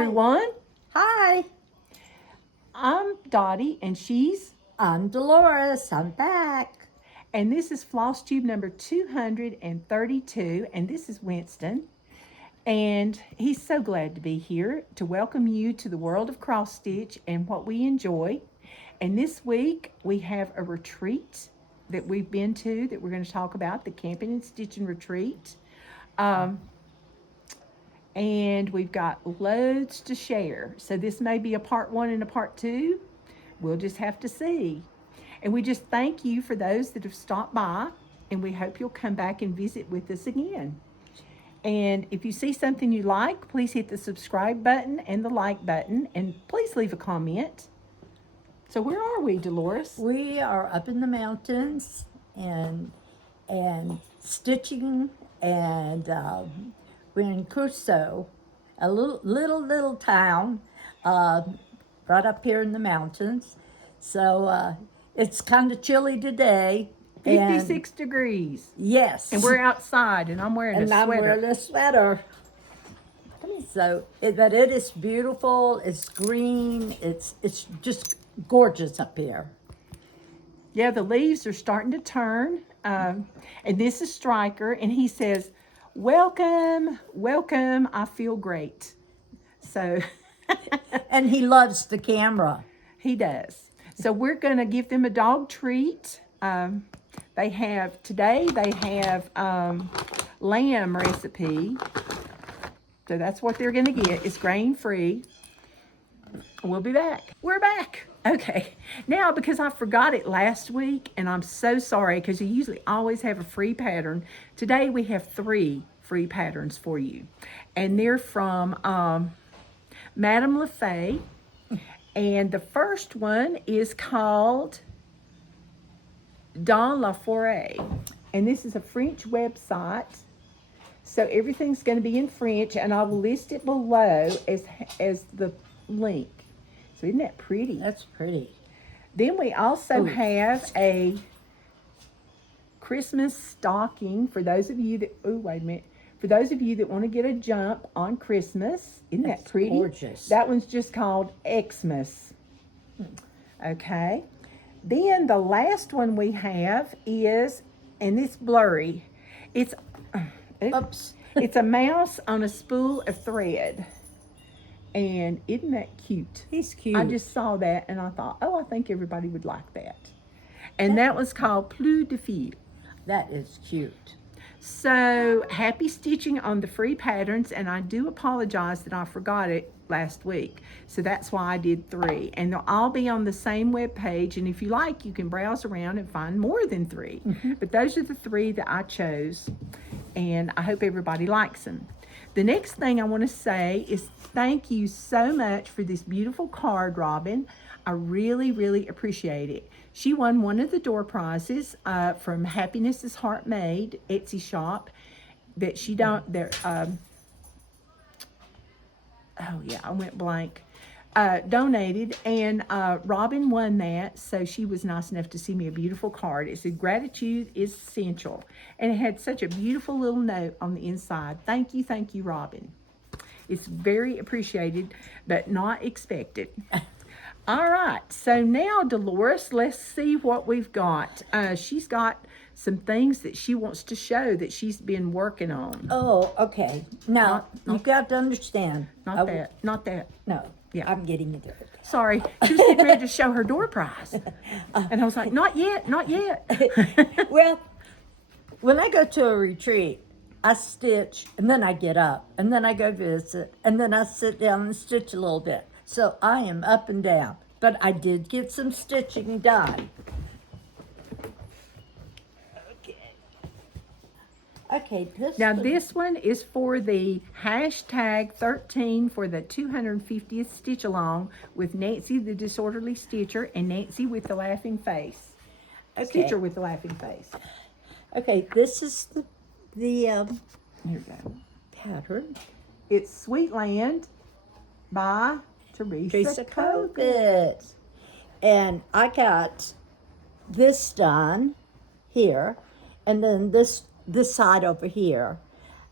everyone. Hi. I'm Dottie and I'm Dolores. I'm back. And this is Flosstube number 232, and this is Winston. And he's so glad to be here to welcome you to the world of cross stitch and what we enjoy. And this week we have a retreat that we've been to that we're going to talk about, the Campin and Stitchin Retreat. And we've got loads to share. So this may be a part 1 and a part 2. We'll just have to see. And we just thank you for those that have stopped by, and we hope you'll come back and visit with us again. And if you see something you like, please hit the subscribe button and the like button, and please leave a comment. So where are we, Dolores? We are up in the mountains and stitching, and we're in Crusoe, a little town right up here in the mountains. So it's kind of chilly today. 56 degrees. Yes. And we're outside, and I'm wearing a sweater. And I'm wearing a sweater. So, but it is beautiful. It's green. It's just gorgeous up here. Yeah, the leaves are starting to turn. And this is Stryker, and he says, welcome, welcome, I feel great. So. And he loves the camera. He does. So we're going to give them a dog treat. They have lamb recipe. So that's what they're going to get. It's grain-free. We'll be back. We're back. Okay. Now, because I forgot it last week, and I'm so sorry, because you usually always have a free pattern. Today we have 3 free patterns for you. And they're from Madame LaFay. And the first one is called Dans la Foret. And this is a French website. So everything's going to be in French, and I will list it below as the link. So isn't that pretty? That's pretty. Then we also have a Christmas stocking for those of you that, for those of you that want to get a jump on Christmas. Isn't that pretty? Gorgeous. That one's just called Xmas. Okay. Then the last one we have is, and this blurry, it's a mouse on a spool of thread. And isn't that cute? He's cute. I just saw that and I thought, I think everybody would like that. And that was called Plus de Fil. That is cute. So happy stitching on the free patterns, and I do apologize that I forgot it last week. So that's why I did 3, and they'll all be on the same web page. And if you like, you can browse around and find more than 3. But those are the 3 that I chose, and I hope everybody likes them. The next thing I want to say is thank you so much for this beautiful card, Robin. I really, really appreciate it. She won one of the door prizes from Happiness is Heart Made Etsy shop that she I went blank. Donated, and Robin won that, so she was nice enough to send me a beautiful card. It said, gratitude is essential, and it had such a beautiful little note on the inside. Thank you, Robin. It's very appreciated, but not expected. All right, so now, Dolores, let's see what we've got. She's got some things that she wants to show that she's been working on. Oh, okay. Now, you've got to understand. Not that. No. Yeah. I'm getting it there. Sorry, she was getting ready to show her door prize. And I was like, not yet. Well, when I go to a retreat, I stitch, and then I get up, and then I go visit, and then I sit down and stitch a little bit. So I am up and down. But I did get some stitching done. Okay, this one is for the hashtag 13 for the 250th stitch along with Nancy the Disorderly Stitcher and Nancy with the Laughing Face. Stitcher with the Laughing Face. Okay, this is the here we go. Pattern. It's Sweetland by Teresa Kogut. And I got this done here, and then this side over here.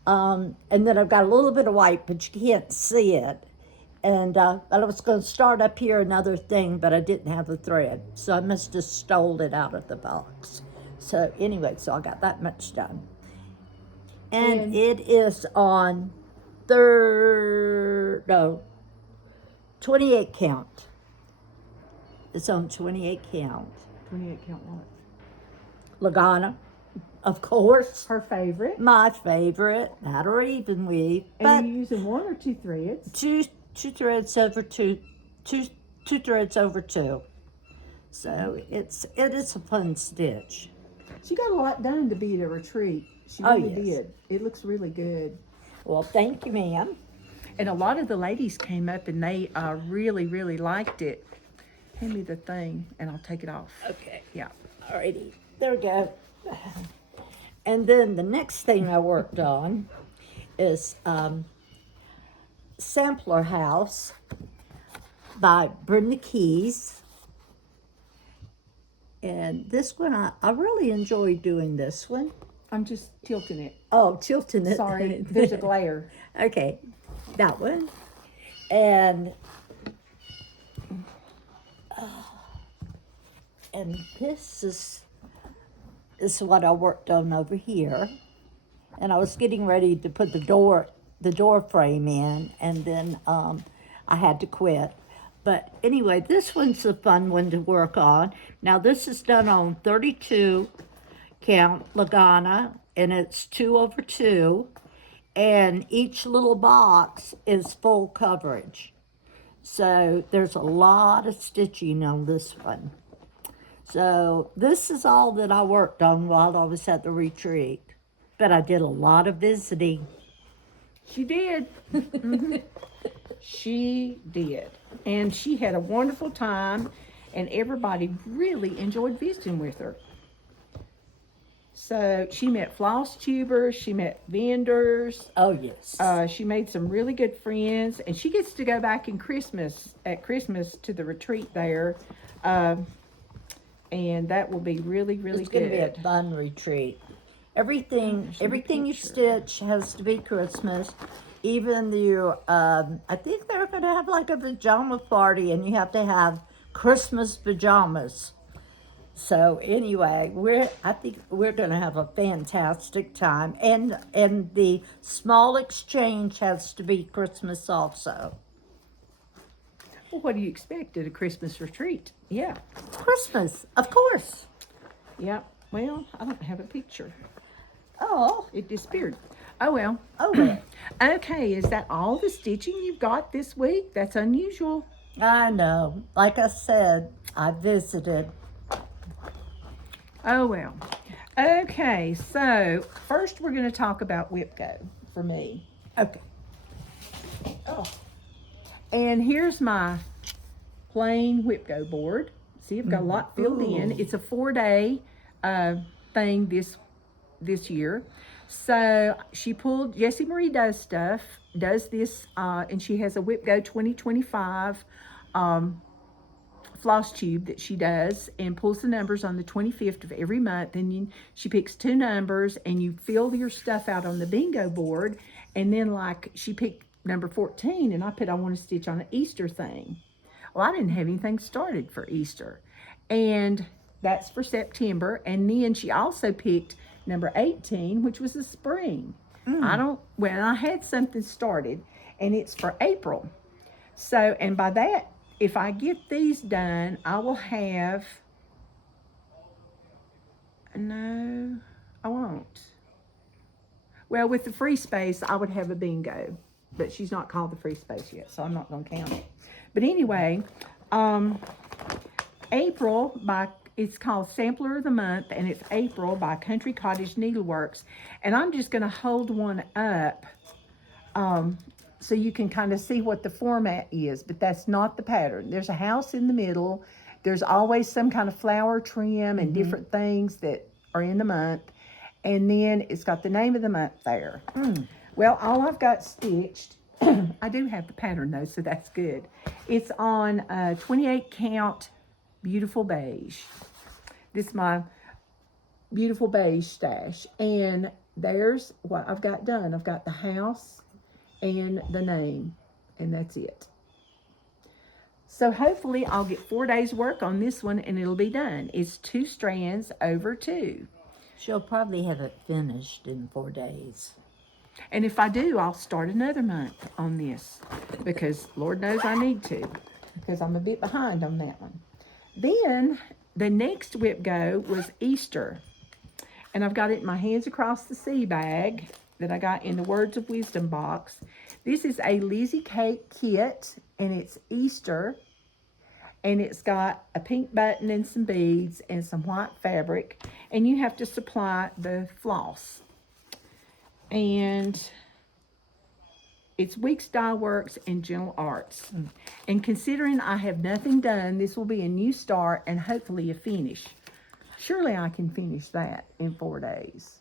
And then I've got a little bit of white, but you can't see it. And I was going to start up here another thing, but I didn't have the thread. So I must have stole it out of the box. So anyway, so I got that much done. And it is on 28 count. It's on 28 count. 28 count what? Lagana, of course. Her favorite. My favorite. That or even weave. And But you're using 1 or 2 threads? two threads over two threads over 2. So it is a fun stitch. She got a lot done to be at a retreat. She Oh, really yes. did. It looks really good. Well, thank you, ma'am. And a lot of the ladies came up and they really, really liked it. Hand me the thing and I'll take it off. Okay. Yeah. Alrighty. There we go. And then the next thing I worked on is Sampler House by Brenda Keys. And this one, I really enjoyed doing this one. I'm just tilting it. Oh, tilting it. Sorry, there's a glare. Okay, that one. And this is what I worked on over here. And I was getting ready to put the door frame in, and then I had to quit. But anyway, this one's a fun one to work on. Now this is done on 32 count Lagana, and it's 2 over 2, and each little box is full coverage. So there's a lot of stitching on this one. So this is all that I worked on while I was at the retreat. But I did a lot of visiting. She did. Mhm. She did. And she had a wonderful time, and everybody really enjoyed visiting with her. So she met Flosstubers, she met vendors. Oh, yes. She made some really good friends, and she gets to go back at Christmas to the retreat there. And that will be really, really It's going to be a good. fun retreat. Everything you picture. stitch has to be Christmas. Even the, I think they're going to have like a pajama party, and you have to have Christmas pajamas. So anyway, I think we're going to have a fantastic time. And the small exchange has to be Christmas also. Well, what do you expect at a Christmas retreat? Yeah. Christmas, of course. Yeah. Well, I don't have a picture. Oh, It disappeared. Oh, well. oh well. Okay, is that all the stitching you've got this week? That's unusual. I know. Like I said, I visited. Oh, well. Okay, so first we're going to talk about Whip Go for me. Okay. Oh. And here's my plain Whip Go board. See, I've got a lot filled in. It's a 4-day thing this year. So Jessie Marie does this, and she has a Whip Go 2025 floss tube that she does, and pulls the numbers on the 25th of every month. And she picks 2 numbers, and you fill your stuff out on the bingo board. And then, like, she picked number 14, and I want to stitch on an Easter thing. Well, I didn't have anything started for Easter, and that's for September. And then she also picked number 18, which was the spring. I had something started, and it's for April. So, and by that, if I get these done, I will have, no, I won't. Well, with the free space, I would have a bingo, but she's not called the free space yet, so I'm not going to count it. But anyway, it's called Sampler of the Month, and it's April by Country Cottage Needleworks. And I'm just going to hold one up so you can kind of see what the format is, but that's not the pattern. There's a house in the middle. There's always some kind of flower trim and different things that are in the month. And then it's got the name of the month there. Well, all I've got stitched, I do have the pattern though, so that's good. It's on 28 count Beautiful Beige. This is my Beautiful Beige stash. And there's what I've got done. I've got the house and the name, and that's it. So hopefully I'll get 4 days work on this one and it'll be done. It's 2 strands over 2. She'll probably have it finished in 4 days. And if I do, I'll start another month on this because Lord knows I need to, because I'm a bit behind on that one. Then the next whip go was Easter. And I've got it in my Hands Across the Sea bag that I got in the Words of Wisdom box. This is a Lizzie Kate kit, and it's Easter. And it's got a pink button and some beads and some white fabric. And you have to supply the floss. And it's Weeks Dye Works and Gentle Arts. And considering I have nothing done, this will be a new start and hopefully a finish. Surely I can finish that in 4 days.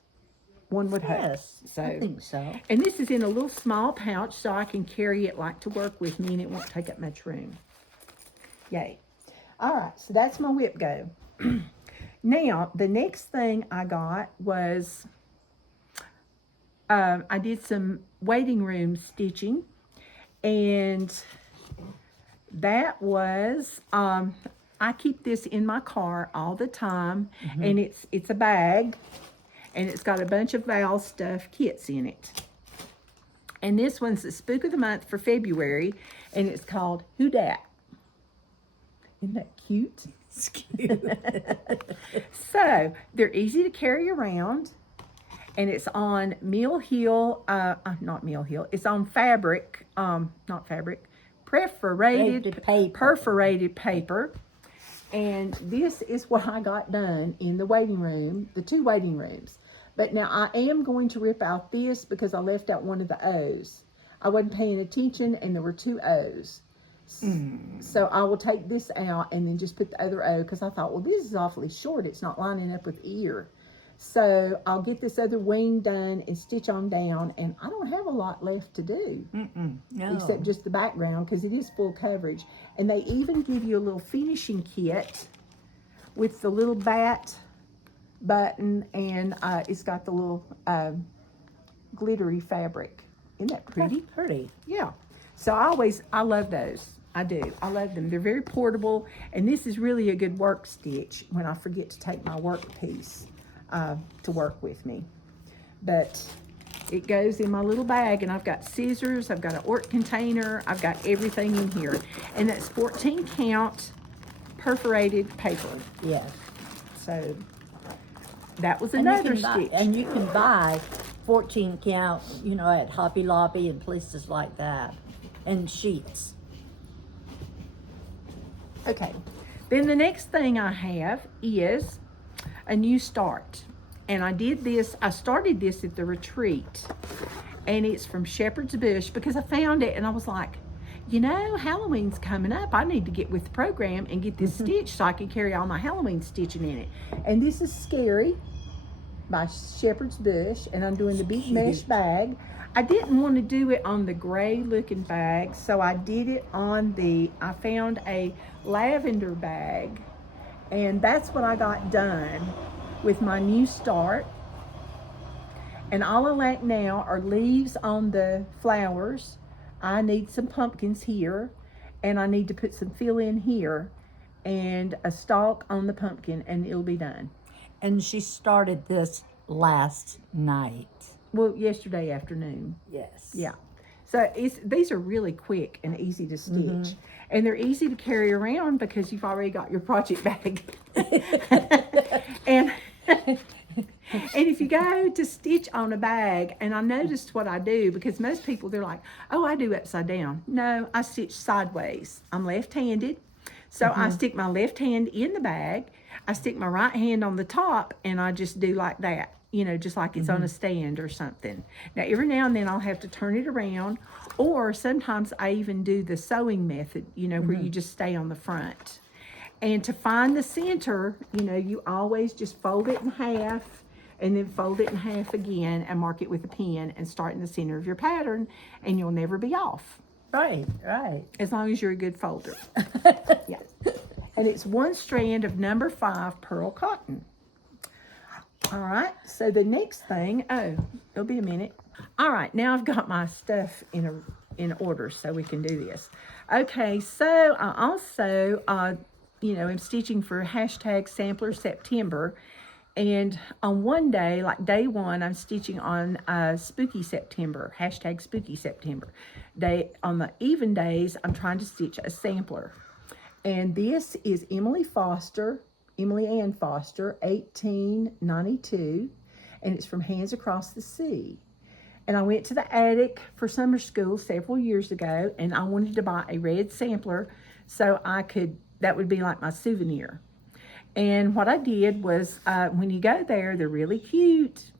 One would hope. Yes, So, I think so. and this is in a little small pouch so I can carry it like to work with me and it won't take up much room. Yay. All right, so that's my whip go. Now, the next thing I got was, I did some waiting room stitching, and that was, I keep this in my car all the time, and it's a bag, and it's got a bunch of Val stuff kits in it. And this one's the Spook of the Month for February, and it's called Who Dat? Isn't that cute? It's cute. So, they're easy to carry around, and it's on Mill Hill, not Mill Hill, it's on fabric, not fabric, perforated paper. And this is what I got done in the waiting room, the 2 waiting rooms. But now I am going to rip out this because I left out one of the O's. I wasn't paying attention and there were 2 O's. So I will take this out and then just put the other O, because I thought, well, this is awfully short. It's not lining up with ear. So I'll get this other wing done and stitch on down, and I don't have a lot left to do. No. Except just the background, because it is full coverage. And they even give you a little finishing kit with the little bat button, and it's got the little glittery fabric. Isn't that pretty? That's pretty. Yeah. So I love those. I do. I love them. They're very portable, and this is really a good work stitch when I forget to take my work piece to work with me. But it goes in my little bag, and I've got scissors, I've got an Ort container, I've got everything in here. And that's 14 count perforated paper. Yes. So that was And you another can buy- stitch. And you can buy 14 count, at Hobby Lobby and places like that, and sheets. Okay, then the next thing I have is a new start. And I started this at the retreat. And it's from Shepherd's Bush because I found it and I was like, Halloween's coming up. I need to get with the program and get this stitch so I can carry all my Halloween stitching in it. And this is Scary by Shepherd's Bush, and I'm doing the big mesh bag. I didn't want to do it on the gray looking bag, so I did it on I found a lavender bag, and that's what I got done with my new start. And all I like now are leaves on the flowers. I need some pumpkins here, and I need to put some fill in here, and a stalk on the pumpkin, and it'll be done. And she started this last night. Well, yesterday afternoon. Yes. Yeah. So these are really quick and easy to stitch. And they're easy to carry around because you've already got your project bag. and if you go to stitch on a bag, and I noticed what I do, because most people, they're like, oh, I do upside down. No, I stitch sideways. I'm left-handed. So I stick my left hand in the bag. I stick my right hand on the top, and I just do like that. Just like it's on a stand or something. Now, every now and then I'll have to turn it around, or sometimes I even do the sewing method, where you just stay on the front. And to find the center, you always just fold it in half, and then fold it in half again, and mark it with a pen, and start in the center of your pattern, and you'll never be off. Right. As long as you're a good folder. Yeah. And it's 1 strand of number 5 pearl cotton. All right, so the next thing, it'll be a minute. All right, now I've got my stuff in a in order so we can do this. Okay, so I also, am stitching for hashtag Sampler September. And on one day, like day one, I'm stitching on Spooky September, hashtag Spooky September. On the even days, I'm trying to stitch a sampler. And this is Emily Ann Foster, 1892. And it's from Hands Across the Sea. And I went to the attic for summer school several years ago, and I wanted to buy a red sampler so that would be like my souvenir. And what I did was, when you go there, they're really cute.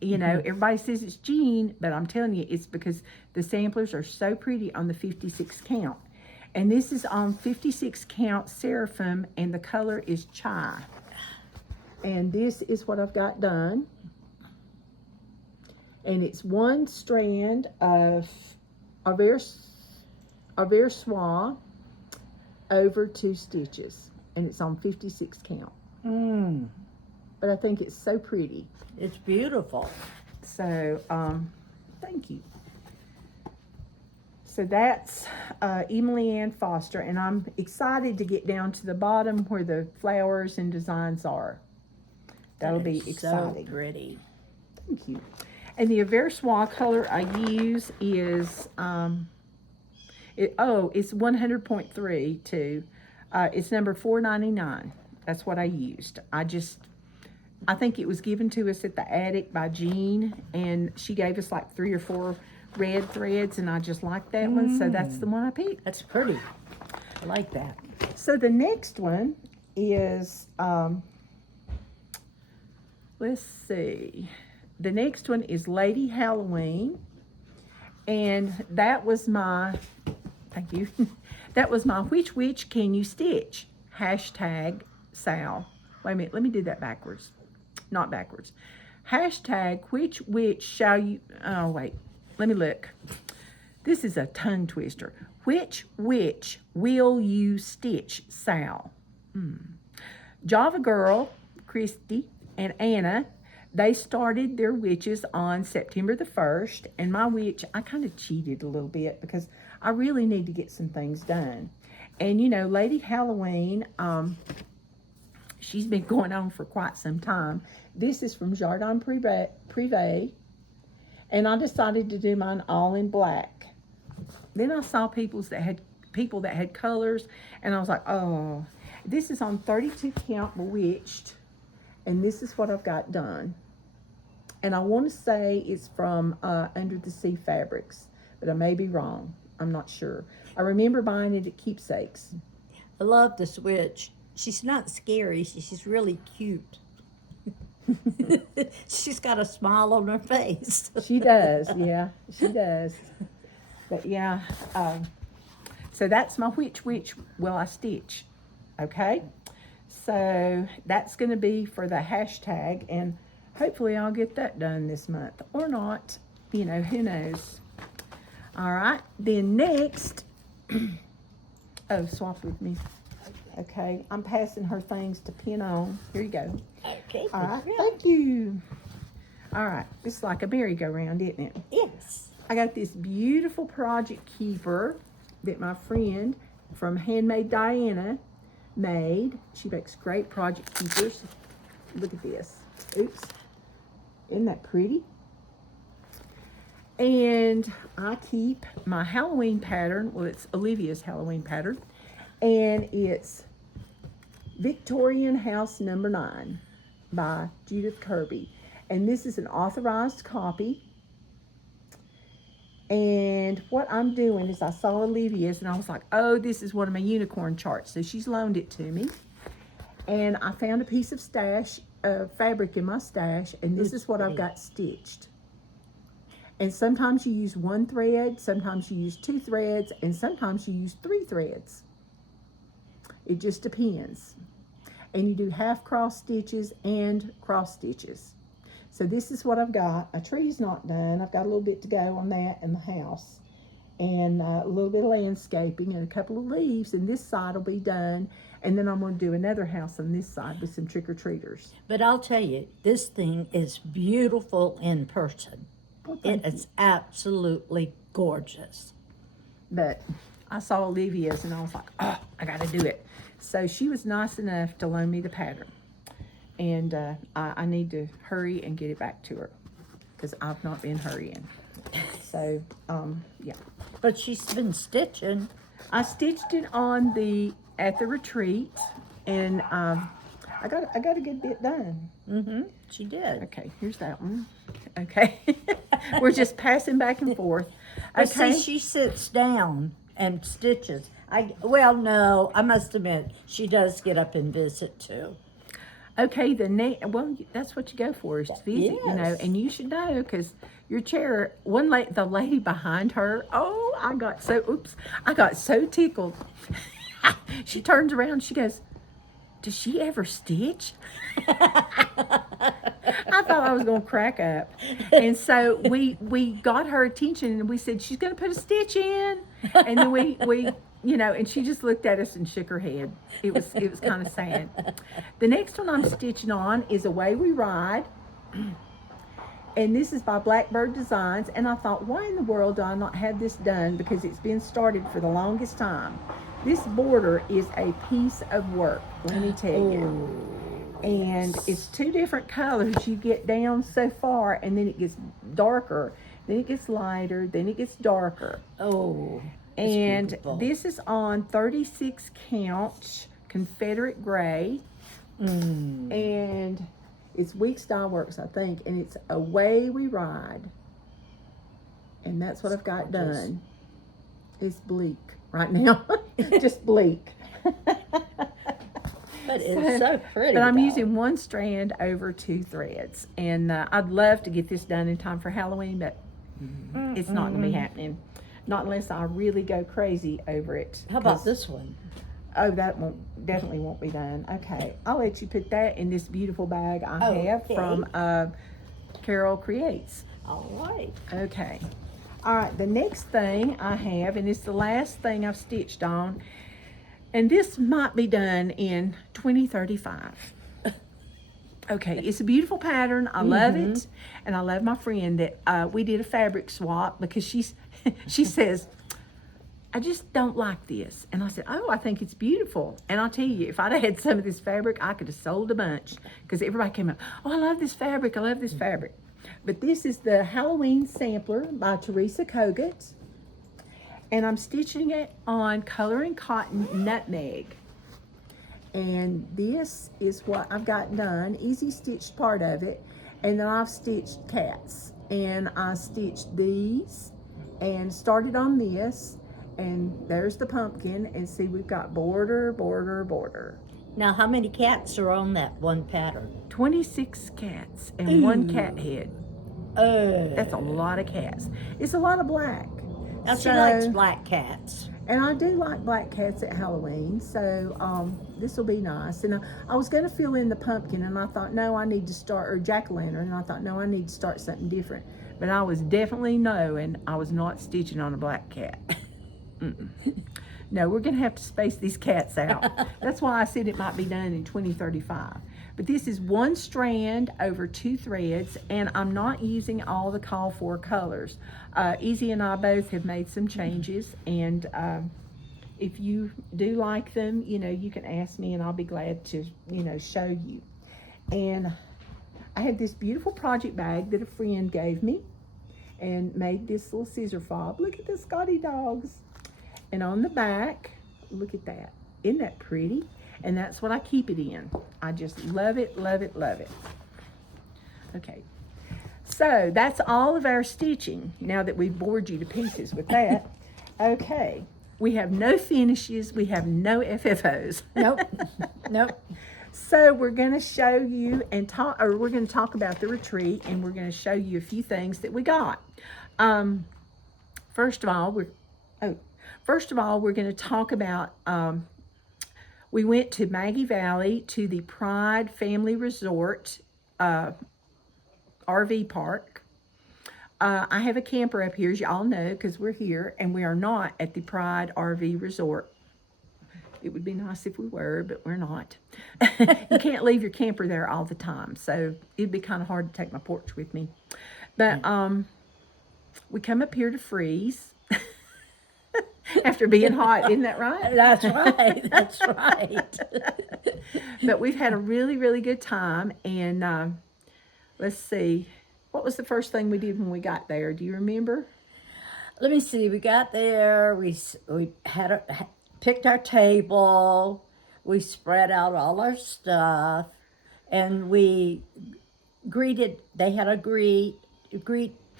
Everybody says it's jean, but I'm telling you, it's because the samplers are so pretty on the 56 count. And this is on 56 count Seraphim, and the color is chai. And this is what I've got done. And it's one strand of Aver Soie over 2 stitches. And it's on 56 count. But I think it's so pretty. It's beautiful. So, thank you. So that's Emily Ann Foster, and I'm excited to get down to the bottom where the flowers and designs are. That'll be exciting. So pretty. Thank you. And the Aver Soie color I use is, it's 100.3 too. It's number 499. That's what I used. I think it was given to us at the attic by Jean, and she gave us like 3 or 4 red threads, and I just liked that one, so that's the one I picked. That's pretty. I like that. So the next one is, let's see. The next one is Lady Halloween, and that was my, thank you, that was my Which Witch Can You Stitch? Hashtag Sal. Wait a minute, let me do that backwards. Not backwards. Hashtag Which Witch Shall You, oh wait, let me look. This is a tongue twister. Which witch will you stitch, Sal? Java Girl, Christy, and Anna, they started their witches on September the 1st, and my witch, I kind of cheated a little bit because I really need to get some things done. And Lady Halloween, she's been going on for quite some time. This is from Jardin Prive, and I decided to do mine all in black. Then I saw people that had colors, and I was like, oh, this is on 32 count Bewitched, and this is what I've got done. And I want to say it's from Under the Sea Fabrics, but I may be wrong. I'm not sure. I remember buying it at Keepsakes. I love this witch. She's not scary. She's really cute. She's got a smile on her face. She does, yeah, she does. But yeah, so that's my Which Witch Will I Stitch, okay? So that's going to be for the hashtag, and hopefully I'll get that done this month, or not, who knows. All right, then next, oh, swap with me. Okay, I'm passing her things to pin on. Here you go. Okay. All right, thank you. All right, it's like a merry-go-round, isn't it? Yes. I got this beautiful project keeper that my friend from Handmade Dianna made. She makes great project keepers. Look at this. Oops. Isn't that pretty? And I keep my Halloween pattern. Well, it's Olivia's Halloween pattern. And it's Victorian House Number 9 by Judith Kirby. And this is an authorized copy. And what I'm doing is I saw Olivia's and I was like, oh, this is one of my unicorn charts. So she's loaned it to me. And I found a piece of fabric in my stash, and this is what I've got stitched. And sometimes you use 1 thread, sometimes you use 2 threads, and sometimes you use 3 threads. It just depends. And you do half cross stitches and cross stitches. So this is what I've got. My tree's not done. I've got a little bit to go on that in the house. And a little bit of landscaping and a couple of leaves. And this side will be done. And then I'm going to do another house on this side with some trick-or-treaters. But I'll tell you, this thing is beautiful in person. Well, It is absolutely gorgeous. But I saw Olivia's and I was like, oh, I got to do it. So she was nice enough to loan me the pattern. And I need to hurry and get it back to her because I've not been hurrying. So, yeah. But she's been stitching. I stitched it on at the retreat, and I got a good bit done. Mm-hmm. She did. Okay, here's that one. Okay, we're just passing back and forth. But Okay, see, she sits down and stitches. Well, no, I must admit, she does get up and visit too. okay. Well, that's what you go for is to visit, you know, Yes. and you should know because your chair. The lady behind her. Oh, I got so tickled. She turns around. She goes, does she ever stitch? I thought I was going to crack up. And so we got her attention and we said, she's going to put a stitch in. And then we and she just looked at us and shook her head. It was kind of sad. The next one I'm stitching on is Away We Ride. And this is by Blackbird Designs. And I thought, why in the world do I not have this done? Because it's been started for the longest time. This border is a piece of work, let me tell you. And it's 2 different colors. You get down so far, and then it gets darker. Then it gets lighter. Then it gets darker. Oh, And beautiful. this is on 36 count Confederate gray. And it's Weeks Dye Works, I think. And it's Away We Ride. And that's what I've got done. It's bleak right now. Just bleak. But it's so pretty. But I'm though. using 1 strand over 2 threads. And I'd love to get this done in time for Halloween, but it's not going to be happening. Not unless I really go crazy over it. How about this one? Oh, that definitely won't be done. Okay, I'll let you put that in this beautiful bag I have Okay. from Carol Creates. All right. Okay. All right, the next thing I have, and it's the last thing I've stitched on, and this might be done in 2035. Okay, it's a beautiful pattern. I love it, and I love my friend that we did a fabric swap because she says, I just don't like this. And I said, oh, I think it's beautiful. And I'll tell you, if I'd had some of this fabric, I could have sold a bunch because everybody came up, oh, I love this fabric. I love this fabric. But this is the Halloween Sampler by Teresa Kogut. And I'm stitching it on Color and Cotton Nutmeg. And this is what I've got done. Easy stitched part of it. And then I've stitched cats. And I stitched these and started on this. And there's the pumpkin. And see, we've got border, border, border. Now, how many cats are on that one pattern? 26 cats and 1 cat head. That's a lot of cats. It's a lot of black. Now, she likes black cats. And I do like black cats at Halloween, so this will be nice. And I was going to fill in the pumpkin, and I thought, no, I need to start, or jack-o'-lantern, and I thought, no, I need to start something different. But I was definitely and I was not stitching on a black cat. No, we're going to have to space these cats out. That's why I said it might be done in 2035. But this is 1 strand over 2 threads, and I'm not using all the call for colors. Easy and I both have made some changes, and if you do like them, you can ask me, and I'll be glad to, show you. And I had this beautiful project bag that a friend gave me, and made this little scissor fob. Look at the Scotty dogs. And on the back, look at that. Isn't that pretty? And that's what I keep it in. I just love it, love it, love it. Okay. So that's all of our stitching, now that we've bored you to pieces with that. Okay. We have no finishes. We have no FFOs. Nope. Nope. So we're going to show you and we're going to talk about the retreat, and we're going to show you a few things that we got. First of all, we're going to talk about, we went to Maggie Valley to the Pride Family Resort RV park. I have a camper up here, as y'all know, because we're here, and we are not at the Pride RV Resort. It would be nice if we were, but we're not. You can't leave your camper there all the time, so it'd be kind of hard to take my porch with me. But we come up here to freeze. after being hot. Isn't that right? That's right. That's right. But we've had a really, really good time. And let's see. What was the first thing we did when we got there? Do you remember? Let me see. We got there. We picked our table. We spread out all our stuff, and we greeted. They had to greet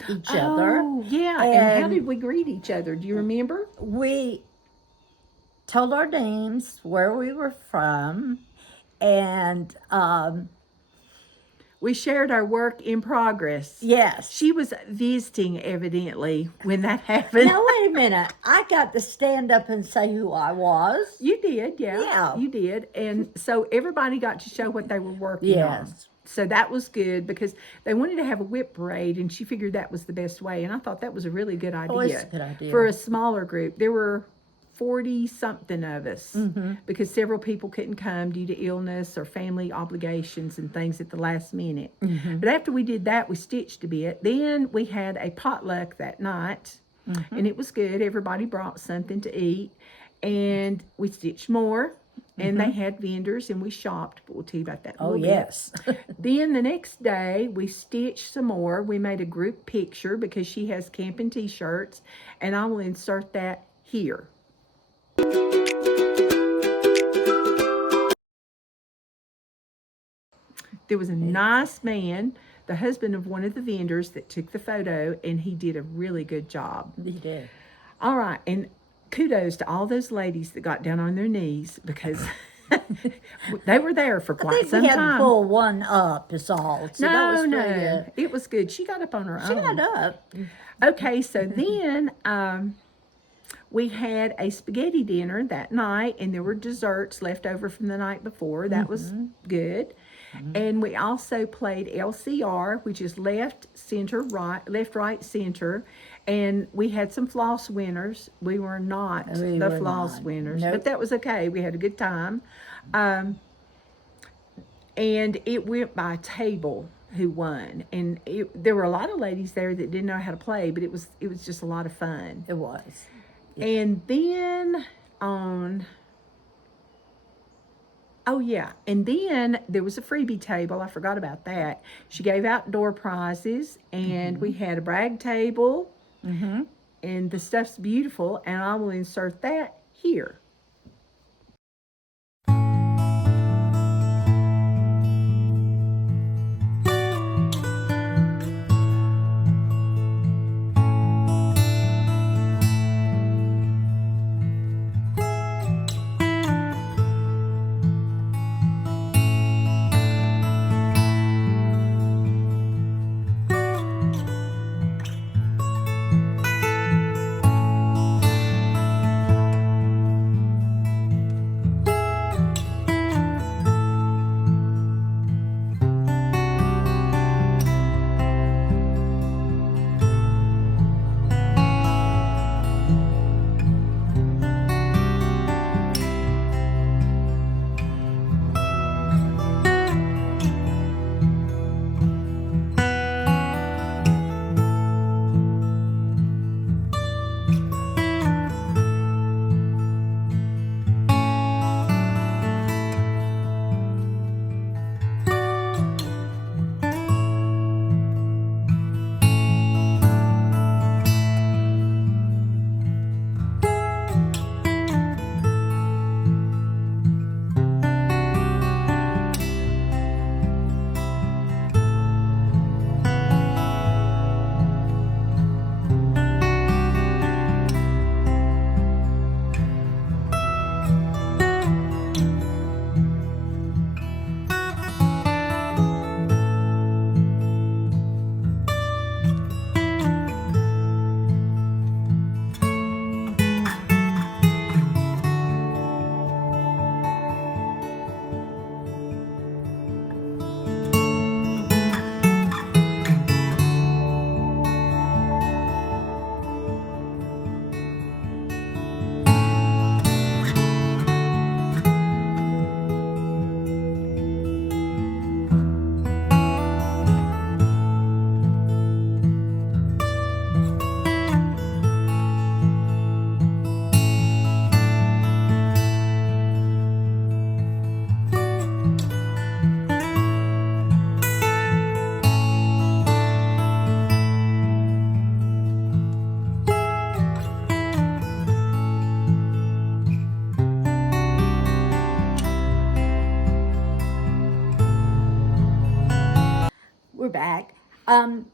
each other. Oh, yeah. And how And did we greet each other? Do you remember? we told our names, where we were from, and We shared our work in progress. yes. She was visiting, evidently, when that happened. Now wait a minute. I got to stand up and say who I was. You did, yeah. Yeah. You did. And so everybody got to show what they were working on. Yes. So that was good because they wanted to have a whip parade, and she figured that was the best way. And I thought that was a really good idea. Oh, it's a good idea. For a smaller group. There were 40-something of us because several people couldn't come due to illness or family obligations and things at the last minute. But after we did that, we stitched a bit. Then we had a potluck that night, and it was good. Everybody brought something to eat, and we stitched more. And they had vendors, and we shopped, but we'll tell you about that in a Oh little yes. bit. Then the next day, we stitched some more. We made a group picture because she has camping t-shirts, and I will insert that here. There was a nice man, the husband of one of the vendors, that took the photo, and he did a really good job. He did. All right, and kudos to all those ladies that got down on their knees because they were there for I quite think some we had to time. pull one up is all. So that was No, pretty good. it was good. She got up on her She own. got up. Okay, so then we had a spaghetti dinner that night, and there were desserts left over from the night before. That was good. And we also played LCR, which is left, right, center. And we had some floss winners. We were not We the were floss not. winners, Nope. but that was okay. We had a good time. And it went by table who won. And there were a lot of ladies there that didn't know how to play, but it was just a lot of fun. It was. And then and then there was a freebie table. I forgot about that. She gave out door prizes, and we had a brag table, and the stuff's beautiful, and I will insert that here.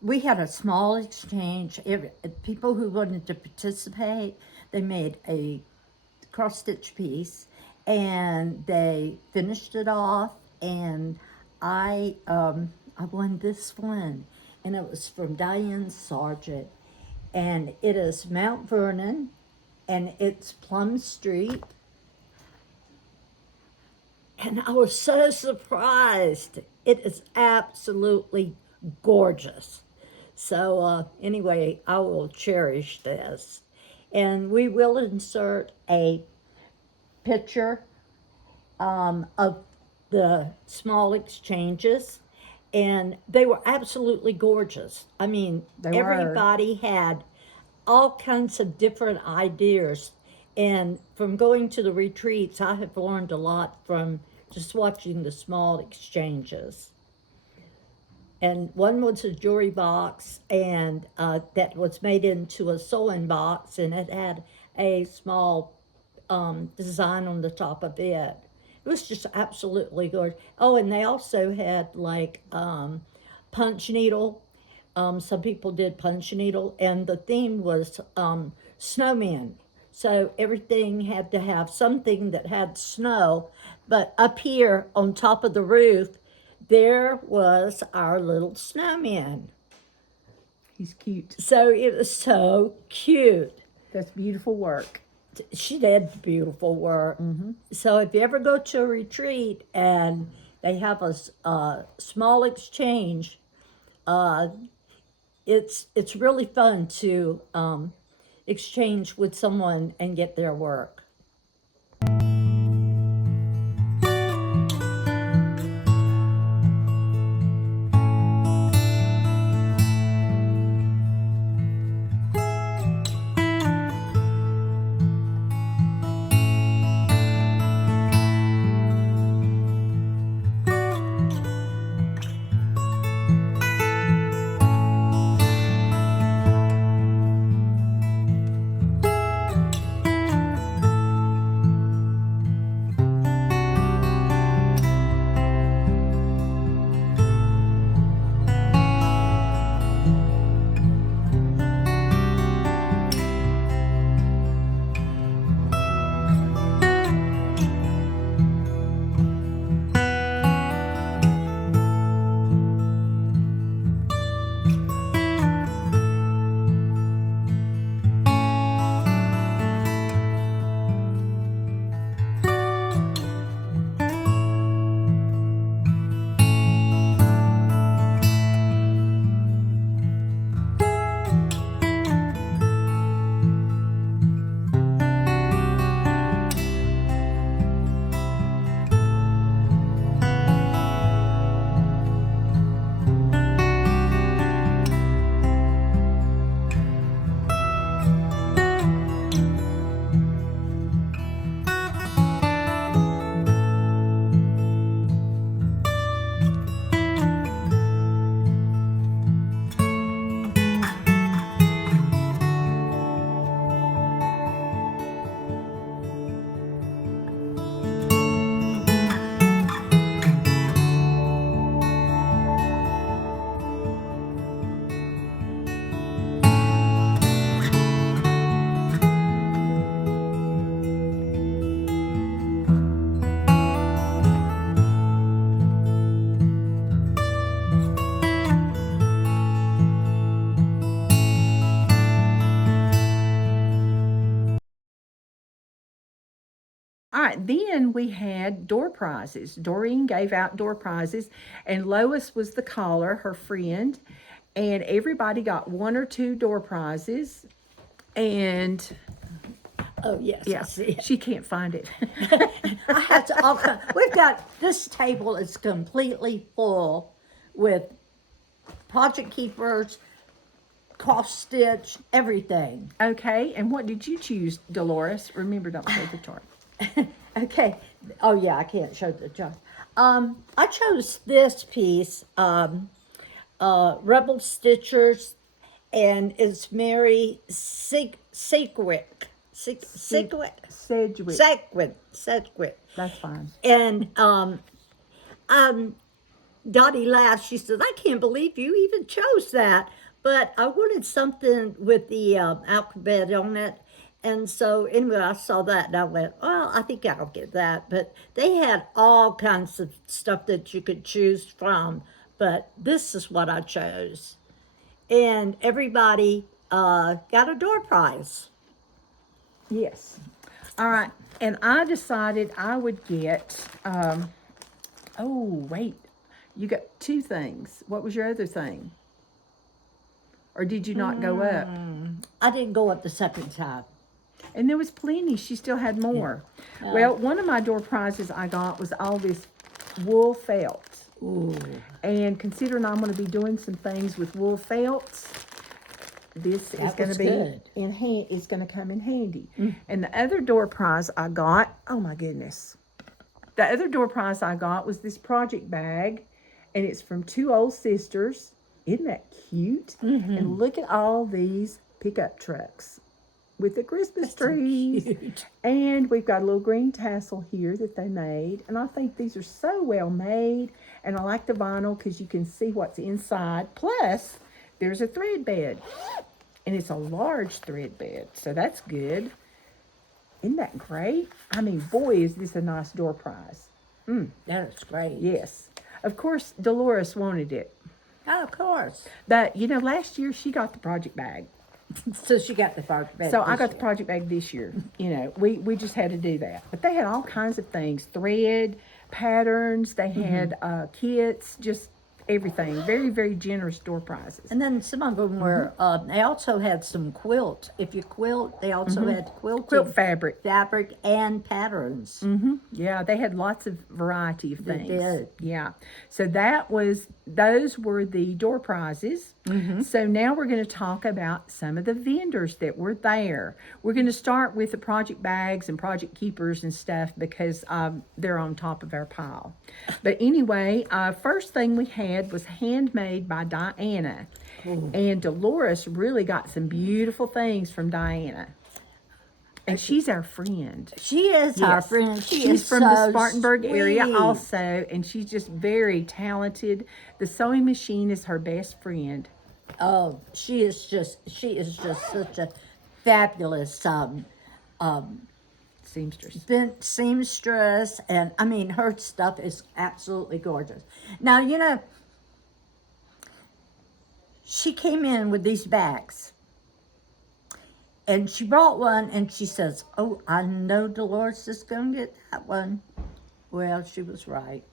We had a small exchange. People who wanted to participate, they made a cross stitch piece and they finished it off, and I won this one, and it was from Diane Sargent, and it is Mount Vernon, and it's Plum Street. And I was so surprised. It is absolutely gorgeous. So anyway, I will cherish this. And we will insert a picture of the small exchanges. And they were absolutely gorgeous. I mean, They were. everybody had all kinds of different ideas. And from going to the retreats, I have learned a lot from just watching the small exchanges. And one was a jewelry box, and that was made into a sewing box, and it had a small design on the top of it. It was just absolutely gorgeous. Oh, and they also had like punch needle. Some people did punch needle, and the theme was snowmen. So everything had to have something that had snow, but up here on top of the roof, there was our little snowman. He's cute. So it was so cute. That's beautiful work. She did beautiful work. Mm-hmm. So if you ever go to a retreat and they have a small exchange, it's really fun to exchange with someone and get their work. All right, then we had door prizes. Doreen gave out door prizes, and Lois was the caller, her friend, and everybody got one or two door prizes. And Oh yes, I yeah, see it. she can't find it. I had to. We've got this table is completely full with project keepers, cross stitch, everything. Okay, and what did you choose, Dolores? Remember, don't show the chart. Okay. Oh yeah, I can't show the chart. I chose this piece, Rebel Stitchers, and it's Mary Sedgwick. Sedgwick. Sedgwick. Sedgwick. That's fine. And Dottie laughed. She said, I can't believe you even chose that. But I wanted something with the alphabet on it. And so anyway, I saw that and I went, well, I think I'll get that. But they had all kinds of stuff that you could choose from. But this is what I chose. And everybody got a door prize. Yes. All right. And I decided I would get, oh, wait. You got two things. What was your other thing? Or did you not go up? I didn't go up the second time. And there was plenty. She still had more. Yeah. Well, one of my door prizes I got was all this wool felt. Ooh. And considering I'm going to be doing some things with wool felts, this is That going was to be good. in hand. It's going to come in handy. And the other door prize I got, oh my goodness, the other door prize I got was this project bag, and it's from two Ole Sisters. Isn't that cute? And look at all these pickup trucks with the Christmas trees. Cute. And we've got a little green tassel here that they made. And I think these are so well made. And I like the vinyl because you can see what's inside. Plus, there's a thread bed. And it's a large thread bed. So that's good. Isn't that great? I mean, boy, is this a nice door prize. That is great. Yes. Of course, Dolores wanted it. Oh, of course. But, last year she got the project bag. So she got the project bag. So I got the this project bag this year. We just had to do that. But they had all kinds of things, thread, patterns. They had kits, just everything. Very, very generous door prizes. And then some of them were, they also had some quilt. If you quilt, they also had Quilt quilting fabric. fabric and patterns. Yeah, they had lots of variety of They things. did. Yeah. So those were the door prizes. So now we're going to talk about some of the vendors that were there. We're going to start with the project bags and project keepers and stuff because they're on top of our pile. But anyway, first thing we had was Handmade by Dianna. And Dolores really got some beautiful things from Dianna. And she's our friend. She is our Yes. friend. She's from the so Spartanburg area sweet. also, and she's just very talented. The sewing machine is her best friend. Oh, she is just such a fabulous Seamstress. seamstress, and I mean her stuff is absolutely gorgeous. Now she came in with these bags, and she brought one, and she says, "Oh, I know Dolores is going to get that one." Well, she was right.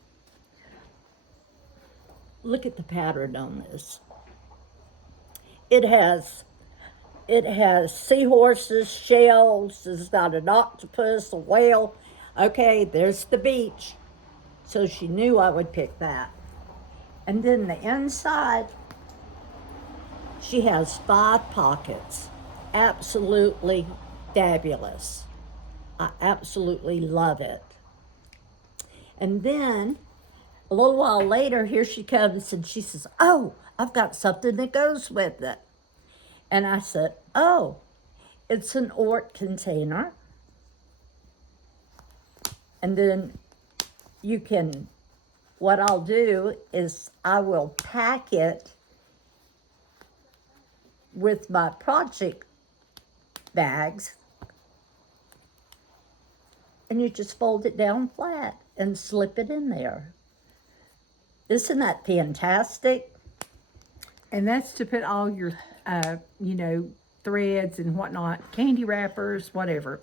Look at the pattern on this. It has seahorses, shells, it's got an octopus, a whale. Okay, there's the beach. So she knew I would pick that. And then the inside, she has 5 pockets. Absolutely fabulous. I absolutely love it. And then a little while later, here she comes and she says, "Oh, I've got something that goes with it." And I said, "Oh, it's an Ort container." And then what I'll do is I will pack it with my project bags. And you just fold it down flat and slip it in there. Isn't that fantastic? And that's to put all your, threads and whatnot, candy wrappers, whatever.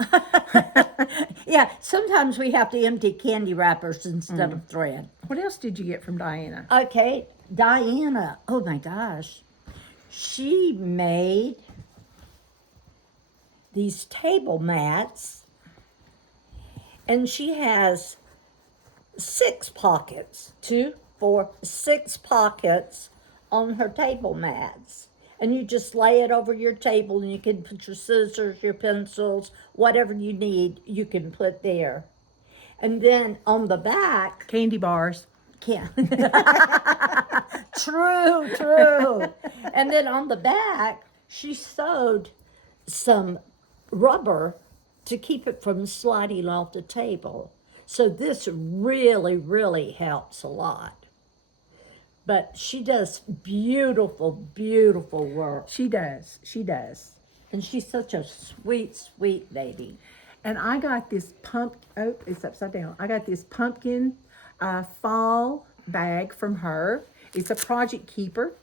Yeah, sometimes we have to empty candy wrappers instead of thread. What else did you get from Dianna? Okay, Dianna, oh my gosh. She made these table mats, and she has 6 pockets, 2, 4, 6 pockets on her table mats. And you just lay it over your table, and you can put your scissors, your pencils, whatever you need, you can put there. And then on the back, Candy bars. True. And then on the back, she sewed some rubber to keep it from sliding off the table. So this really, really helps a lot. But she does beautiful, beautiful work. She does. She does. And she's such a sweet, sweet lady. And I got this oh, it's upside down. I got this pumpkin fall bag from her. It's a project keeper.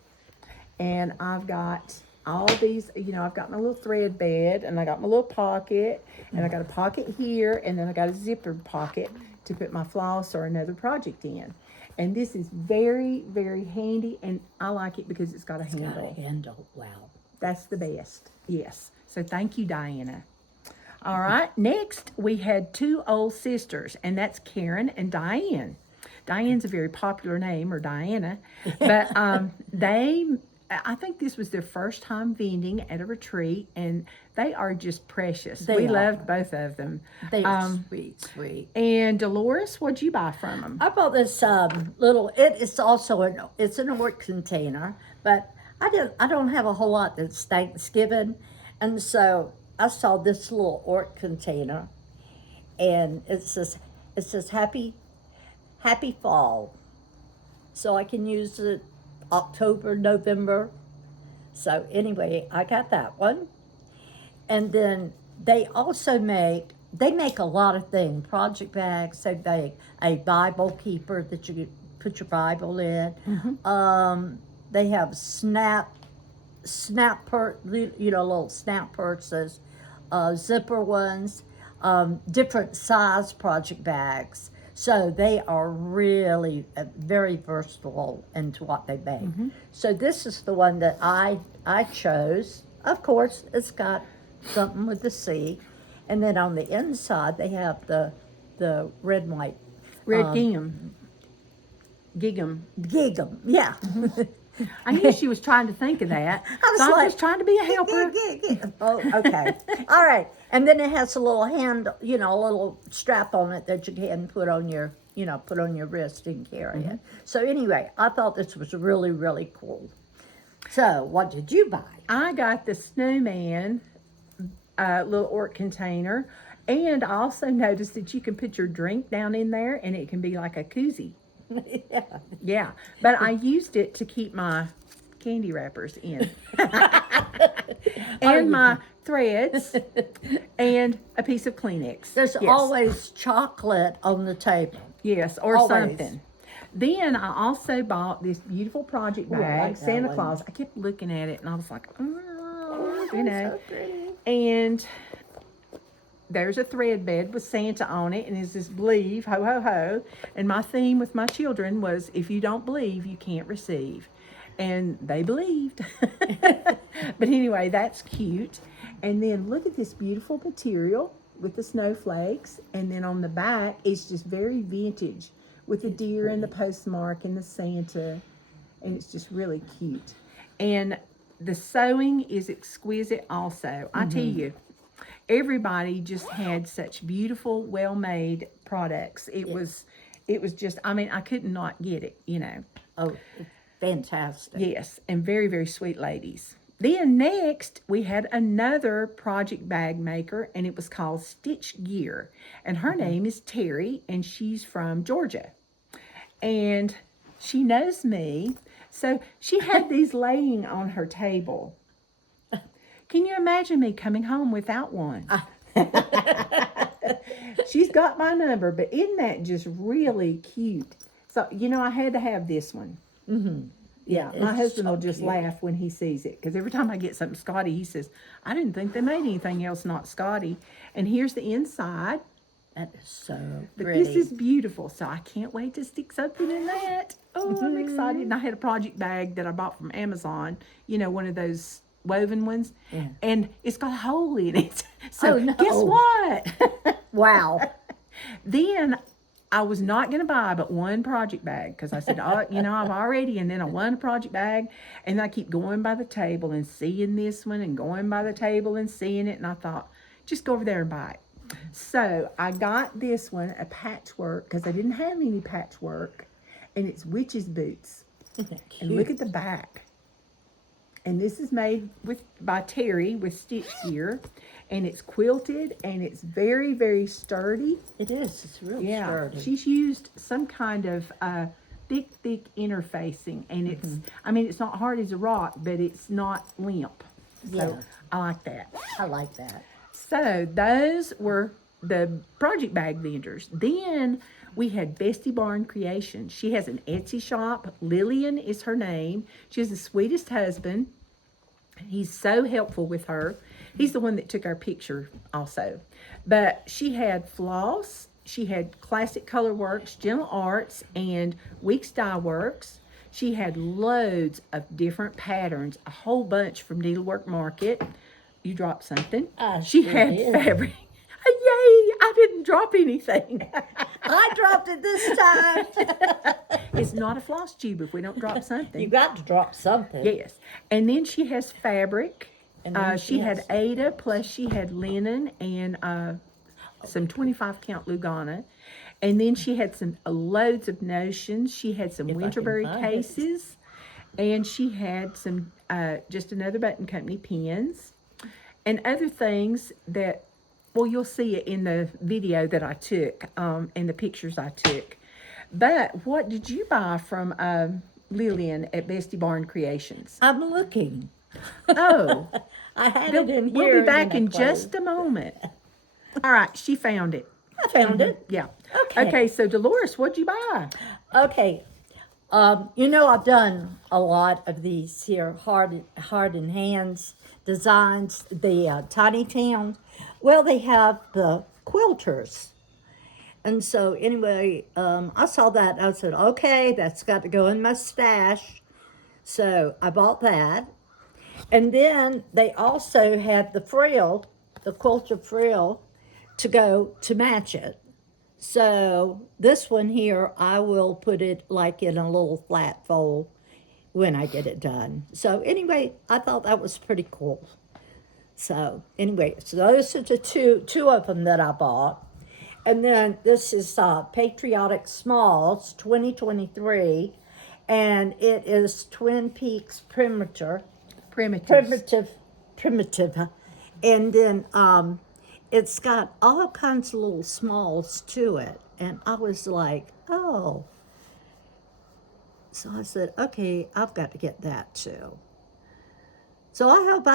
And I've got all these, I've got my little thread bed, and I got my little pocket, and I got a pocket here, and then I got a zippered pocket to put my floss or another project in. And this is very, very handy, and I like it because it's got a handle. Got a handle, wow. That's the best, yes. So thank you, Dianna. All right, next we had two Ole Sisters, and that's Karen and Diane. Diane's a very popular name, or Dianna, but I think this was their first time vending at a retreat, and they are just precious. We loved both of them. They are sweet, sweet. And Dolores, what'd you buy from them? I bought this it's also it's an Orc container, but I don't have a whole lot that's Thanksgiving, and so I saw this little Orc container, and it says happy fall, so I can use it October, November. So anyway, I got that one. And then they also make a lot of things, project bags. They make a Bible keeper that you could put your Bible in. Mm-hmm. They have little snap purses, zipper ones, different size project bags. So they are really very versatile into what they make. Mm-hmm. So this is the one that I chose. Of course, it's got something with the C. And then on the inside, they have the red and white. Red gingham. Gig'em. Yeah. I knew she was trying to think of that. I'm just trying to be a helper. Oh, okay. All right. And then it has a little a little strap on it that you can put on your wrist and carry it. So anyway, I thought this was really, really cool. So what did you buy? I got the snowman little Orc container, and I also noticed that you can put your drink down in there, and it can be like a koozie. Yeah, but I used it to keep my candy wrappers in. And my threads and a piece of Kleenex. There's always chocolate on the table. Yes, or Always. something. Then I also bought this beautiful project bag, Santa Claus. I kept looking at it and I was like, oh, So pretty. And there's a thread bed with Santa on it, and it says believe, ho, ho, ho. And my theme with my children was, if you don't believe, you can't receive. And they believed. But anyway, that's cute. And then look at this beautiful material with the snowflakes. And then on the back, it's just very vintage with the deer and the postmark and the Santa. And it's just really cute. And the sewing is exquisite also. I tell you, everybody just had such beautiful, well-made products. It was just, I could not get it, Oh, fantastic. Yes, and very, very sweet ladies. Then next, we had another project bag maker, and it was called Stitch Gear. And her name is Terry, and she's from Georgia. And she knows me, so she had these laying on her table. Can you imagine me coming home without one? She's got my number, but isn't that just really cute? So, I had to have this one. Yeah, my husband will just laugh when he sees it, because every time I get something Scotty, he says, I didn't think they made anything else not Scotty. And here's the inside. That is so But pretty. this is beautiful, so I can't wait to stick something in that. Oh, I'm excited. And I had a project bag that I bought from Amazon, one of those woven ones, and it's got a hole in it. So guess what? Wow. Then I was not going to buy but one project bag, because I said, I've already, and then I won a project bag, and I keep going by the table and seeing this one and going by the table and seeing it, and I thought, just go over there and buy it. So I got this one, a patchwork, because I didn't have any patchwork, and it's witch's boots. And look at the back. And this is made by Terry with Stitch Gear, and it's quilted, and it's very, very sturdy. It is. It's really sturdy. She's used some kind of thick interfacing, and it's not hard as a rock, but it's not limp. So Yeah. I like that. I like that. So those were the project bag vendors. Then we had Bestie Barn Creations. She has an Etsy shop. Lillian is her name. She has the sweetest husband. He's so helpful with her. He's the one that took our picture also. But she had floss. She had Classic Color Works, Gentle Arts, and Weeks Dye Works. She had loads of different patterns, a whole bunch from Needlework Market. You dropped something. She sure had did. fabric. Yay! I didn't drop anything. I dropped it this time. It's not a floss tube if we don't drop something. You got to drop something. Yes. And then she has fabric. And then She had has- Ada, plus she had linen and some 25 count Lugana. And then she had some loads of notions. She had some If I can Winterberry find it. cases. And she had some, just another Button Company pins. And other things that, well, you'll see it in the video that I took, and the pictures I took. But what did you buy from Lillian at Bestie Barn Creations? I'm looking. Oh, I had it in here. we'll be and back then I in just a moment. All right, she found it. I found it. Yeah. Okay. Okay, so Dolores, what'd you buy? Okay. I've done a lot of these here heart and hands designs, the tiny towns. Well, they have the quilters. And so anyway, I saw that and I said, okay, that's got to go in my stash. So I bought that. And then they also had the frill, the quilter frill, to go to match it. So this one here, I will put it like in a little flat fold when I get it done. So anyway, I thought that was pretty cool. So anyway, so those are the two of them that I bought. And then this is Patriotic Smalls 2023, and it is Twin Peaks Primitive. And then it's got all kinds of little smalls to it. And I was like, oh. So I said, okay, I've got to get that too. So I hope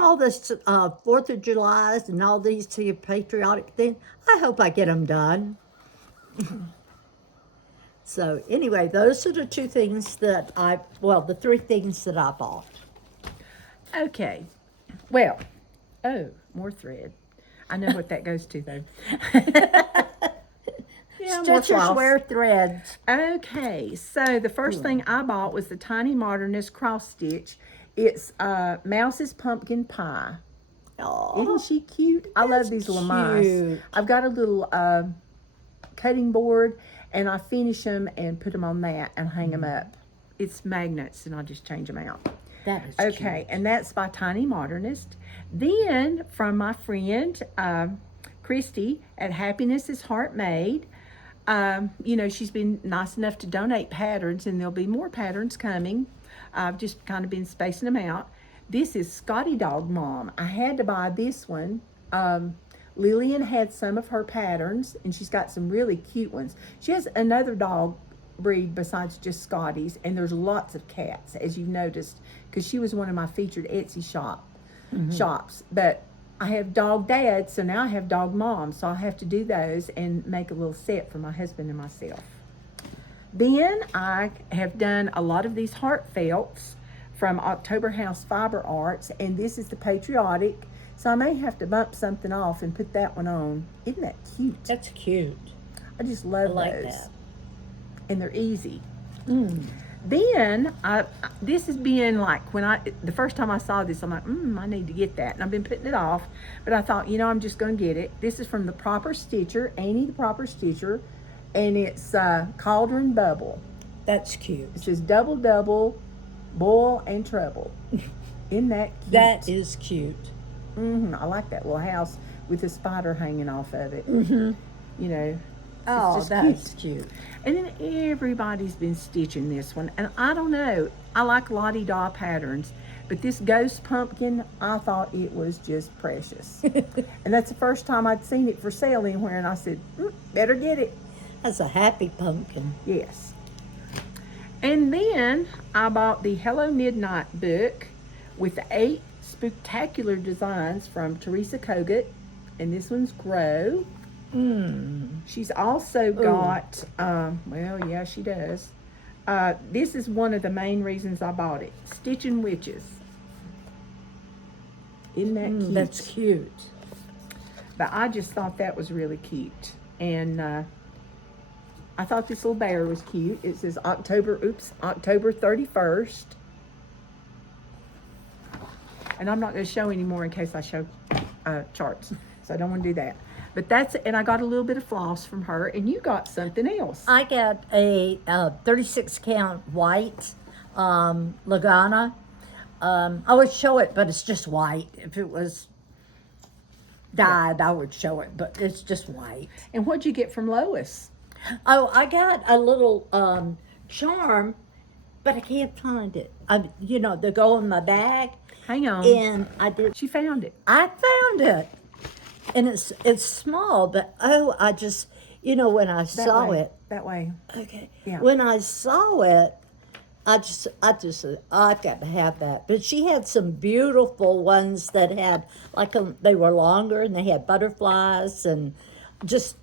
all this 4th of July and all these patriotic things, I hope I get them done. So anyway, those are the two things that the three things that I bought. Okay. Well, more thread. I know what that goes to, though. Yeah, more Stitchers floss. wear threads. Okay, so the first thing I bought was the Tiny Modernist cross stitch. It's Mouse's Pumpkin Pie. Oh, Isn't she cute? I love these little mice. cute. I've got a little cutting board, and I finish them and put them on that and hang them up. It's magnets, and I just change them out. that is Okay, and that's by Tiny Modernist. Then from my friend Christy at Happiness is Heart Made. She's been nice enough to donate patterns, and there'll be more patterns coming. I've just kind of been spacing them out. This is Scotty Dog Mom. I had to buy this one. Lillian had some of her patterns, and she's got some really cute ones. She has another dog breed besides just Scotty's, and there's lots of cats, as you've noticed, because she was one of my featured Etsy shops. But I have dog dads, so now I have dog moms, so I'll have to do those and make a little set for my husband and myself. Then I have done a lot of these heartfelts from October House Fiber Arts, and this is the Patriotic, so I may have to bump something off and put that one on. Isn't that cute? That's cute. I just I love like those. that. And they're easy. Then this has been like the first time I saw this, I'm like, I need to get that, and I've been putting it off, but I thought, I'm just going to get it. This is from the Proper Stitcher, Annie the Proper Stitcher, and it's Cauldron Bubble. That's cute. It says double, double, boil and trouble. Isn't that cute? That is cute. I like that little house with a spider hanging off of it. Oh, just that's cute. And then everybody's been stitching this one. And I don't know, I like Lottie Daw patterns, but this ghost pumpkin, I thought it was just precious. And that's the first time I'd seen it for sale anywhere, and I said, better get it. That's a happy pumpkin. Yes. And then I bought the Hello Midnight book with the 8 spectacular designs from Teresa Kogut. And this one's Grow. She's also got, well, yeah, she does. This is one of the main reasons I bought it. Stitching Witches. Isn't that cute? That's cute. But I just thought that was really cute. And I thought this little bear was cute. It says October 31st. And I'm not going to show any more in case I show charts. So I don't want to do that. But that's it. And I got a little bit of floss from her. And you got something else. I got a 36 count white Lagana. I would show it, but it's just white. If it was dyed, I would show it, but it's just white. And what'd you get from Lois? Oh, I got a little charm, but I can't find it. They go in my bag. Hang on. And I did. She found it. I found it, and it's small, but I just when I saw it. That way. Okay. Yeah. When I saw it, I just said, I've got to have that. But she had some beautiful ones that had they were longer and they had butterflies and just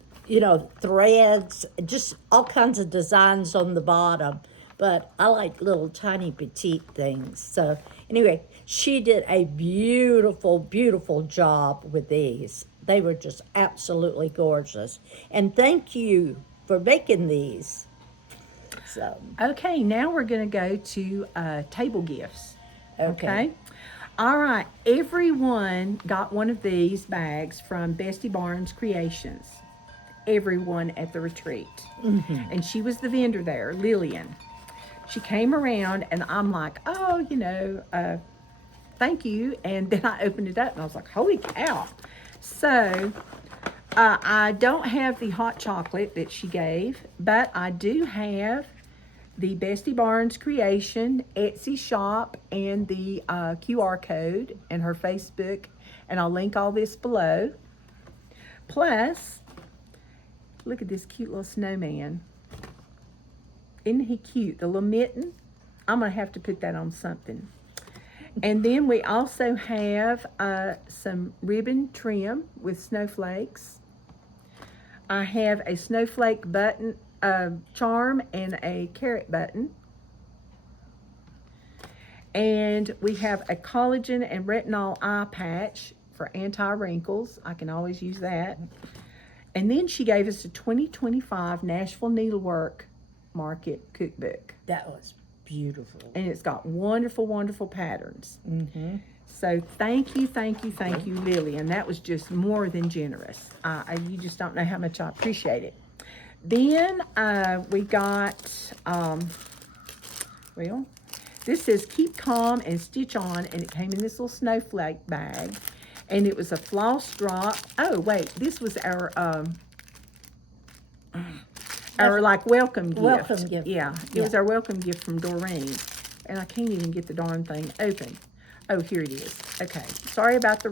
threads, just all kinds of designs on the bottom. But I like little tiny petite things. So anyway, she did a beautiful, beautiful job with these. They were just absolutely gorgeous. And thank you for making these. So Okay, now we're going to go to table gifts. Okay. All right. Everyone got one of these bags from Bestie Barnes Creations. Everyone at the retreat. And she was the vendor there, Lillian. She came around and I'm like, oh, thank you. And then I opened it up and I was like, holy cow. So I don't have the hot chocolate that she gave, but I do have the Bestie Barnes Creation Etsy shop and the QR code and her Facebook, and I'll link all this below. Plus, look at this cute little snowman. Isn't he cute? The little mitten. I'm going to have to put that on something. And then we also have some ribbon trim with snowflakes. I have a snowflake button charm and a carrot button. And we have a collagen and retinol eye patch for anti-wrinkles. I can always use that. And then she gave us a 2025 Nashville Needlework Market cookbook. that was beautiful. And it's got wonderful, wonderful patterns. So thank you, Lillian. That was just more than generous. You just don't know how much I appreciate it. Then we got, this says Keep Calm and Stitch On, and it came in this little snowflake bag. And it was a floss drop. Oh, wait, this was our welcome gift. Welcome gift. Yeah, it was our welcome gift from Doreen. And I can't even get the darn thing open. Oh, here it is. Okay, sorry about the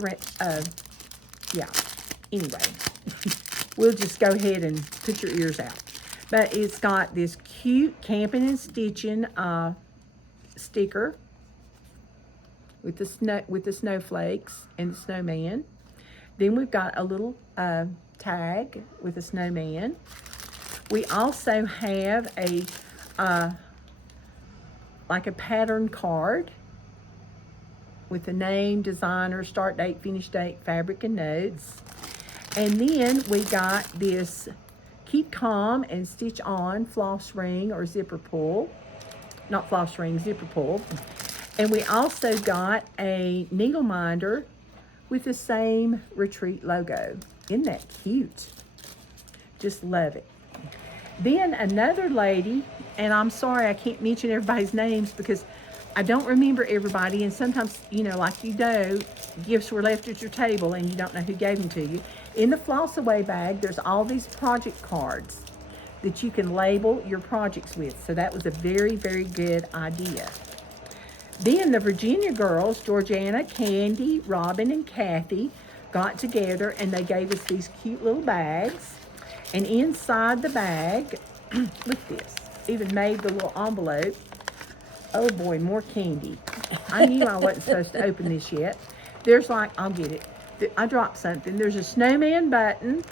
anyway. We'll just go ahead and put your ears out. But it's got this cute Campin and Stitchin sticker with the snowflakes and the snowman. Then we've got a little tag with a snowman. We also have a pattern card with the name, designer, start date, finish date, fabric, and notes. And then we got this Keep Calm and Stitch On floss ring or zipper pull. Not floss ring, zipper pull. And we also got a needle minder with the same retreat logo. Isn't that cute? Just love it. Then another lady, and I'm sorry I can't mention everybody's names because I don't remember everybody, and sometimes, gifts were left at your table and you don't know who gave them to you. In the Floss Away bag, there's all these project cards that you can label your projects with. So that was a very, very good idea. Then the Virginia girls, Georgiana, Candy, Robin, and Kathy, got together and they gave us these cute little bags. And inside the bag, look at this. even made the little envelope. Oh boy, more candy. I knew I wasn't supposed to open this yet. There's like, I'll get it. I dropped something. There's a snowman button.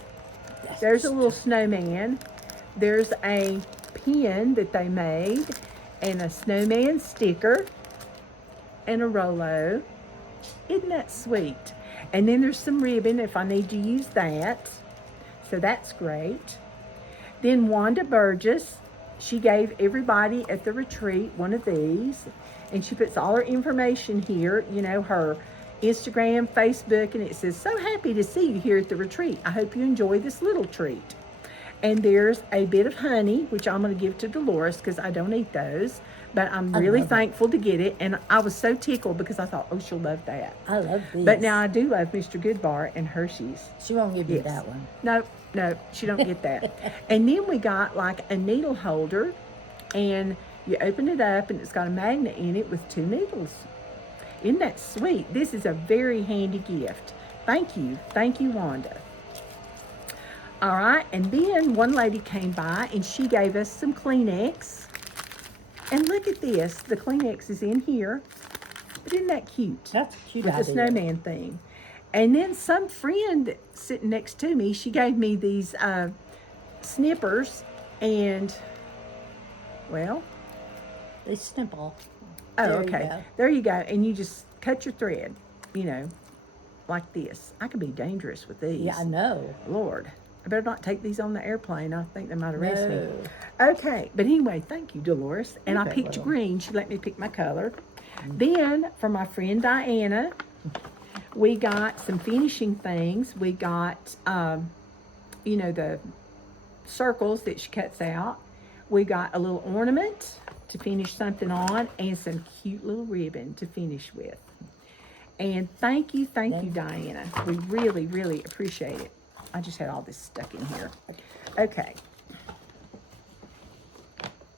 There's a little snowman. There's a pin that they made, and a snowman sticker, and a Rolo. Isn't that sweet? And then there's some ribbon if I need to use that. So that's great. Then Wanda Burgess, she gave everybody at the retreat one of these, and she puts all her information here, you know, her Instagram, Facebook, and it says, "So happy to see you here at the retreat. I hope you enjoy this little treat." And there's a bit of honey, which I'm going to give to Dolores because I don't eat those, but I'm really thankful to get it. And I was so tickled because I thought, oh, she'll love that. I love these. But now I do love Mr. Goodbar and Hershey's. She won't give you that one. No, she don't get that. And then we got like a needle holder, and you open it up and it's got a magnet in it with 2 needles. Isn't that sweet? This is a very handy gift. Thank you, Wanda. All right, and then one lady came by and she gave us some Kleenex. And look at this, the Kleenex is in here. But isn't that cute? That's a cute with idea. the snowman thing. And then some friend sitting next to me, she gave me these snippers, and, well. They snipple. Oh, There okay. you go. There you go. And you just cut your thread, you know, like this. I could be dangerous with these. Yeah, I know. Lord. I better not take these on the airplane. I think they might arrest me. No. Okay. But anyway, thank you, Dolores. And I Okay, picked well. green. She let me pick my color. Then, for my friend Dianna, we got some finishing things. We got, you know, the circles that she cuts out. We got a little ornament to finish something on, and some cute little ribbon to finish with. And thank you, Dianna. We really, really appreciate it. I just had all this stuck in here. Okay.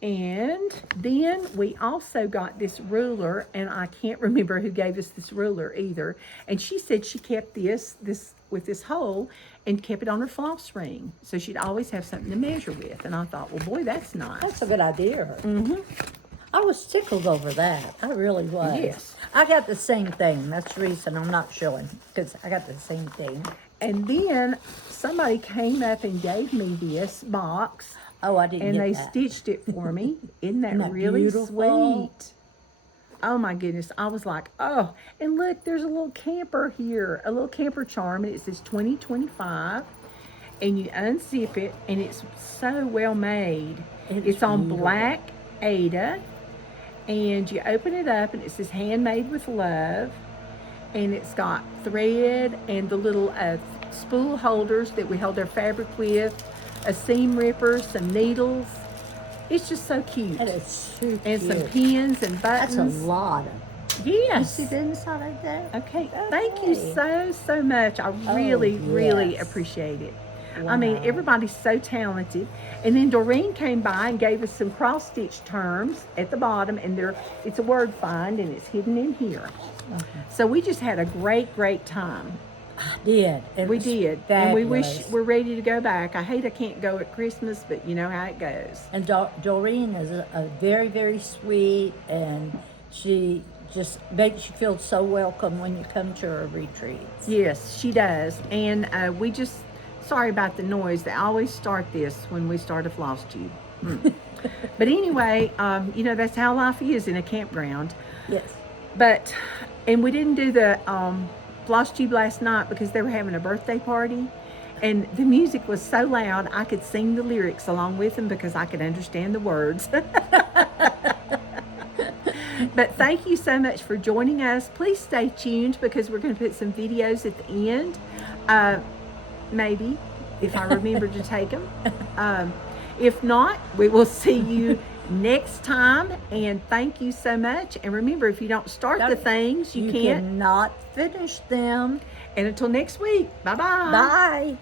And then we also got this ruler, and I can't remember who gave us this ruler either. And she said she kept this with this hole and kept it on her floss ring. So she'd always have something to measure with. And I thought, well, boy, that's nice. That's a good idea. Mm-hmm. I was tickled over that. I really was. Yes. I got the same thing. That's the reason I'm not showing, because I got the same thing. And then somebody came up and gave me this box. Oh, I didn't And get they that. stitched it for me. Isn't that that really beautiful? sweet? Oh my goodness. I was like, oh, and look, there's a little camper here, a little camper charm, and it says 2025. And you unzip it, and it's so well made. It's on beautiful. black Ada, and you open it up, and it says handmade with love. And it's got thread and the little spool holders that we hold our fabric with, a seam ripper, some needles. It's just so cute. That is so cute. And some pins and buttons. That's a lot of. You Yes. see the inside right there? Okay. Thank you so much. I really, really yes. appreciate it. I mean, Wow. everybody's so talented. And then Doreen came by and gave us some cross-stitch terms at the bottom, and it's a word find, and it's hidden in here. Okay. So we just had a great, great time. I did. It We was did. And we wish fabulous. we're ready to go back. I hate I can't go at Christmas, but you know how it goes. And Doreen is a very, very sweet, and she just makes you feel so welcome when you come to her retreats. Yes, she does. And we just, sorry about the noise. They always start this when we start a Flosstube. But anyway, you know, that's how life is in a campground. Yes. But, and we didn't do the Flosstube last night because they were having a birthday party. And the music was so loud, I could sing the lyrics along with them because I could understand the words. But thank you so much for joining us. Please stay tuned because we're going to put some videos at the end. Maybe, if I remember to take them. If not, we will see you next time. And thank you so much. And remember, if you don't start the things, you can't. cannot finish them. And until next week, bye-bye. Bye.